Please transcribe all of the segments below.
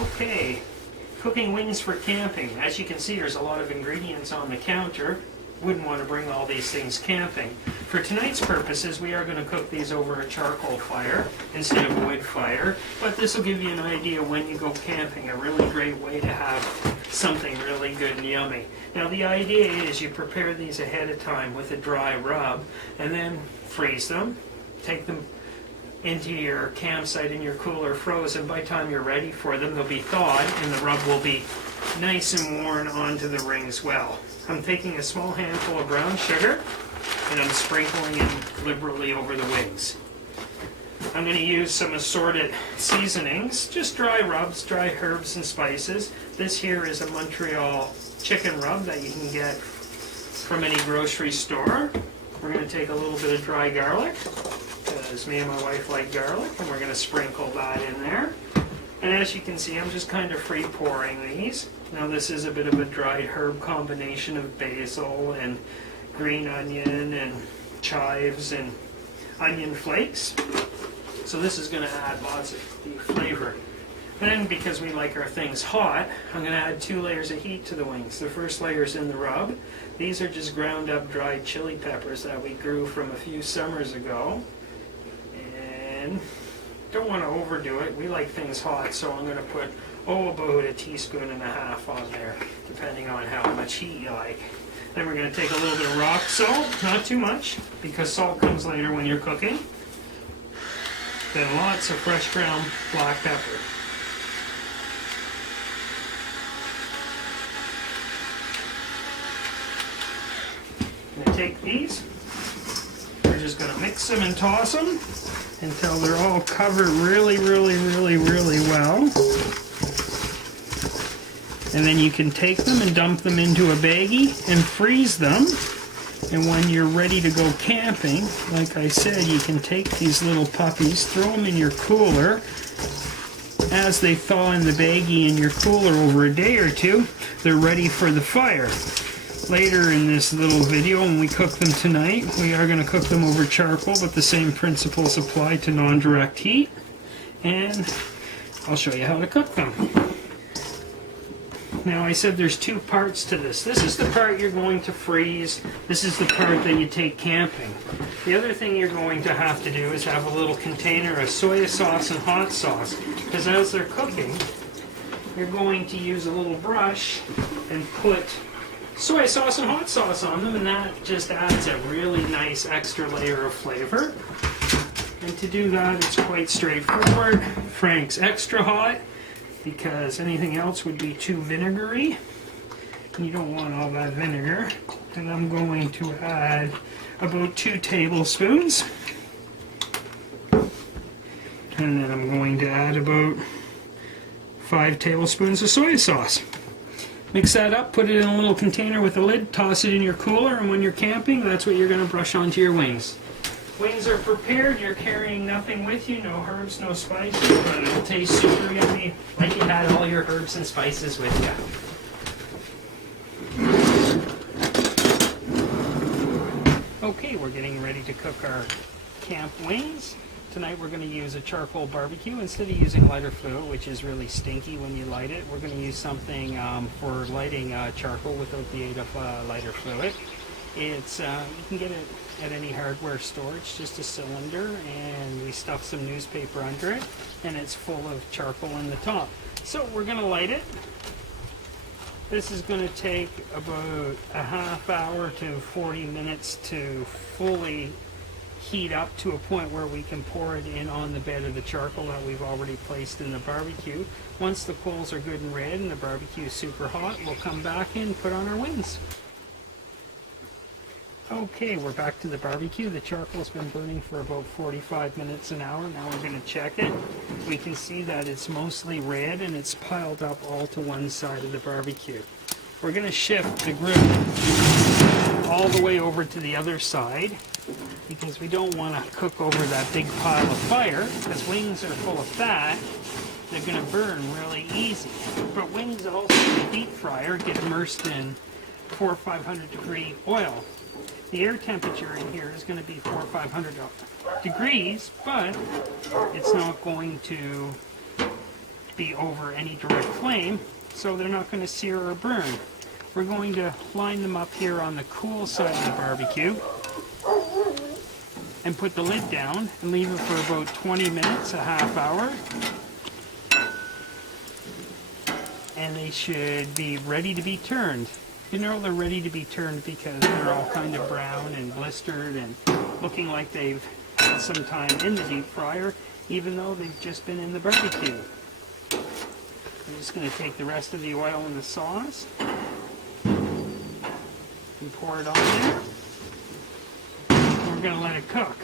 Okay, cooking wings for camping. As you can see, there's a lot of ingredients on the counter. Wouldn't want to bring all these things camping. For tonight's purposes, we are going to cook these over a charcoal fire instead of a wood fire, but this will give you an idea when you go camping, a really great way to have something really good and yummy. Now the idea is you prepare these ahead of time with a dry rub and then freeze them, take them into your campsite in your cooler frozen. By the time you're ready for them, they'll be thawed and the rub will be nice and worn onto the rings well. I'm taking a small handful of brown sugar and I'm sprinkling it liberally over the wings. I'm going to use some assorted seasonings, just dry rubs, dry herbs and spices. This here is a Montreal chicken rub that you can get from any grocery store. We're going to take a little bit of dry garlic, because me and my wife like garlic, and we're going to sprinkle that in there. And as you can see, I'm just kind of free pouring these. Now this is a bit of a dried herb combination of basil and green onion and chives and onion flakes. So this is going to add lots of the flavor. Then, because we like our things hot, I'm going to add 2 layers of heat to the wings. The first layer is in the rub. These are just ground up dried chili peppers that we grew from a few summers ago. And don't want to overdo it. We like things hot, so I'm going to put, about a teaspoon and a half on there, depending on how much heat you like. Then we're going to take a little bit of rock salt, not too much, because salt comes later when you're cooking. Then lots of fresh ground black pepper. I'm going to take these, we're just going to mix them and toss them until they're all covered really well. And then you can take them and dump them into a baggie and freeze them. And when you're ready to go camping, like I said, you can take these little puppies, throw them in your cooler. As they thaw in the baggie in your cooler over a day or two, they're ready for the fire. Later in this little video, when we cook them tonight, we are going to cook them over charcoal, but the same principles apply to non-direct heat. And I'll show you how to cook them. Now I said there's 2 parts to this. This is the part you're going to freeze. This is the part that you take camping. The other thing you're going to have to do is have a little container of soy sauce and hot sauce. Because as they're cooking, you're going to use a little brush and put soy sauce and hot sauce on them, and that just adds a really nice extra layer of flavor. And to do that, it's quite straightforward. Frank's extra hot, because anything else would be too vinegary. You don't want all that vinegar. And I'm going to add about 2 tablespoons. And then I'm going to add about 5 tablespoons of soy sauce. Mix that up, put it in a little container with a lid, toss it in your cooler, and when you're camping, that's what you're going to brush onto your wings. Wings are prepared, you're carrying nothing with you, no herbs, no spices, but it'll taste super yummy, like you had all your herbs and spices with you. Okay, we're getting ready to cook our camp wings. Tonight we're going to use a charcoal barbecue instead of using lighter fluid, which is really stinky when you light it. We're going to use something for lighting charcoal without the aid of lighter fluid. It's you can get it at any hardware store. It's just a cylinder, and we stuff some newspaper under it, and it's full of charcoal in the top. So we're going to light it. This is going to take about a half hour to 40 minutes to fully heat up to a point where we can pour it in on the bed of the charcoal that we've already placed in the barbecue. Once the coals are good and red and the barbecue is super hot, we'll come back and put on our wings. Okay, we're back to the barbecue. The charcoal's been burning for about 45 minutes an hour. Now we're going to check it. We can see that it's mostly red and it's piled up all to one side of the barbecue. We're going to shift the grill all the way over to the other side, because we don't want to cook over that big pile of fire, because wings are full of fat. They're going to burn really easy. But wings also in the deep fryer get immersed in 400 or 500 degree oil. The air temperature in here is going to be 400 or 500 degrees, but it's not going to be over any direct flame, so they're not going to sear or burn. We're going to line them up here on the cool side of the barbecue and put the lid down and leave it for about 20 minutes, a half hour. And they should be ready to be turned. You know they're ready to be turned because they're all kind of brown and blistered and looking like they've had some time in the deep fryer, even though they've just been in the barbecue. I'm just going to take the rest of the oil in the sauce and pour it on there. And we're going to let it cook.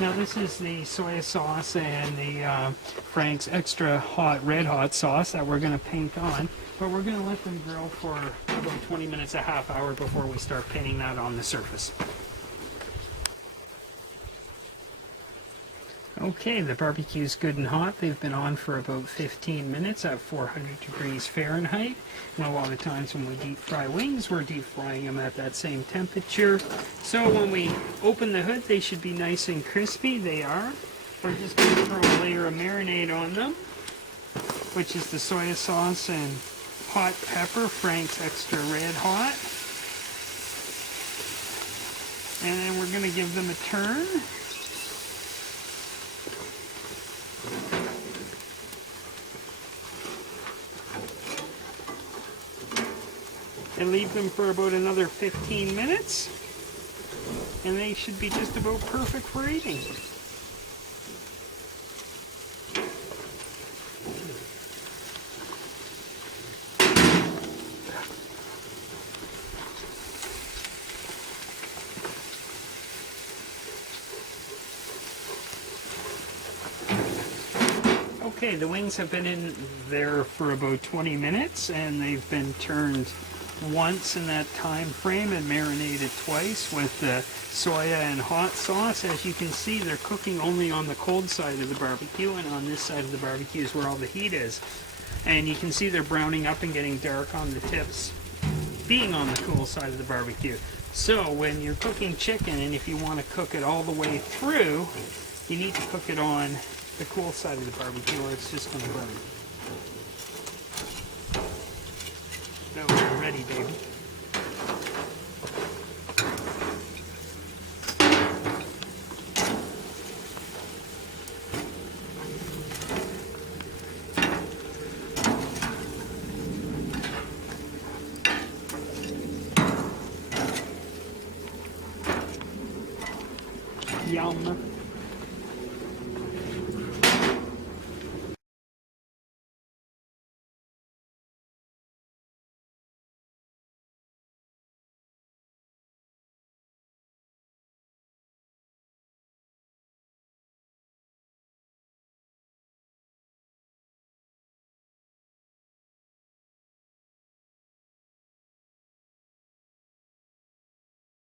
Now this is the soy sauce and the Frank's extra hot, red hot sauce that we're going to paint on, but we're going to let them grill for about 20 minutes, a half hour before we start painting that on the surface. Okay, the barbecue's good and hot. They've been on for about 15 minutes at 400 degrees Fahrenheit. And a lot of times when we deep fry wings, we're deep frying them at that same temperature. So when we open the hood, they should be nice and crispy. They are. We're just going to throw a layer of marinade on them, which is the soy sauce and hot pepper, Frank's extra red hot. And then we're going to give them a turn. And leave them for about another 15 minutes, and they should be just about perfect for eating. Okay, the wings have been in there for about 20 minutes, and they've been turned once in that time frame and marinated twice with the soya and hot sauce. As you can see, they're cooking only on the cold side of the barbecue, and on this side of the barbecue is where all the heat is. And you can see they're browning up and getting dark on the tips, being on the cool side of the barbecue. So when you're cooking chicken, and if you want to cook it all the way through, you need to cook it on the cool side of the barbecue or it's just going to burn. So we're ready, baby. Yum.